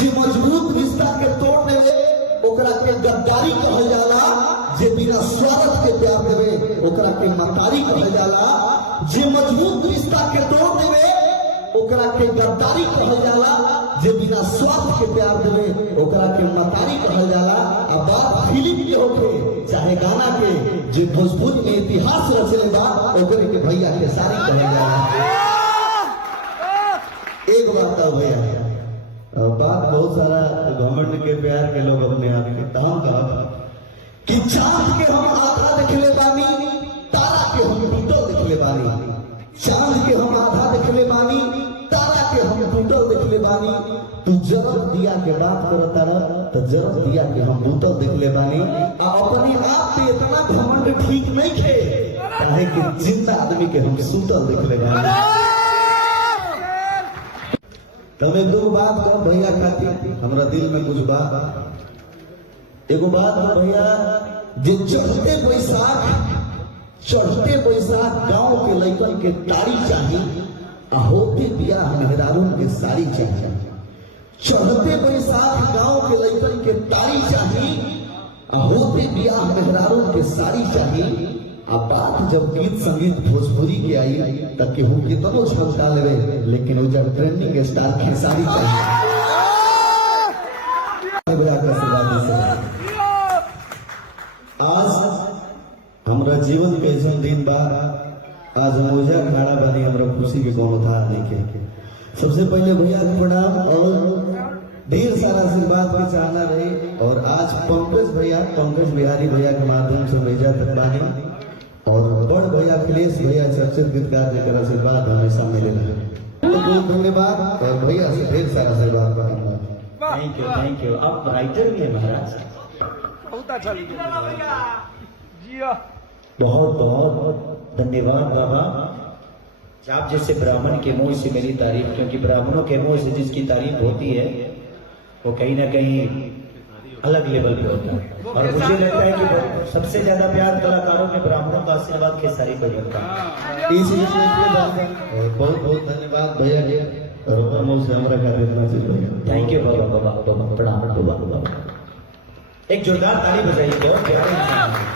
जे मजबूत रिश्ता के तोड़ देवे ओकरा के गद्दारी कहल जाला। जे बिना स्वार्थ के प्यार देवे ओकरा के मतारी कहल जाला। जे मजबूत रिश्ता के तोड़ देवे ओकरा के गद्दारी कहल जाला। जे बिना स्वार्थ के प्यार देवे ओकरा के मतारी कहल जाला। अब बात फिल्म के होखे चाहे गाना के, जे भोजपुरी में इतिहास रचले बा ओकरे के भैया के सारी कहल जाला। एक बात है भैया, बात बहुत सारा घमंड के प्यार के लोग अपने आप के ताम का कि चांद के हम आधा देखले बानी, तारा के हम टूटल देखले बानी। चांद के हम आधा देखले बानी, तारा के हम टूटल देखले बानी। तू जरत दिया के बात करता रह तो जरत दिया के हम बूतल देखले बानी। अपने आप पे इतना घमंड ठीक नहीं खे काहे कि जिंदा आदमी के हम सूतल देखले बानी। तब एक दो बात कहो भैया खातिर हमरा दिल में कुछ बात। एगो बात है भैया, जे चढ़ते बैसाख गांव के लइकन के तारी चाहिए आ होते बियाह मेहरारून के साड़ी चाहिए। चढ़ते बैसाख गांव के लइकन के तारी चाहिए आ होते बियाह मेहरारून के साड़ी चाहिए। अब बात जब गीत संगीत भोजपुरी के आई तब केहू कितनो छमका लेवे, लेकिन वो जब ट्रेंडिंग स्टार खेसारी चाहिए। आज हमरा जीवन के ऐसा दिन बा, आज हम ओझा खड़ा बनी, हमरा खुशी के कोनो था नहीं के। सबसे पहले भैया को प्रणाम और ढेर सारा आशीर्वाद की चाहना रही। और आज पंकज बिहारी भैया के माध्यम से भेजा तक बानी और बड़ भैया अखिलेश भैया चर्चित गीतकार जेकर आशीर्वाद हमेशा मिले रहे। बहुत धन्यवाद और भैया से ढेर सारा आशीर्वाद पाऊंगा। Thank you. आप राइटर भी है महाराज, बहुत अच्छा बहुत बहुत धन्यवाद बाबा। आप जैसे ब्राह्मण के मुंह से मेरी तारीफ, क्योंकि ब्राह्मणों के मुंह से जिसकी तारीफ होती है वो कहीं ना कहीं अलग लेवल पे होता है। और मुझे लगता है कि सबसे ज्यादा प्यार कलाकारों में ब्राह्मणों का आशीर्वाद खेसारी पर होता है। बहुत बहुत धन्यवाद भैया जी। थैंक यू बाबा, प्रणाम बाबा। एक जोरदार ताली बजाइए, बहुत प्यारे इंसान।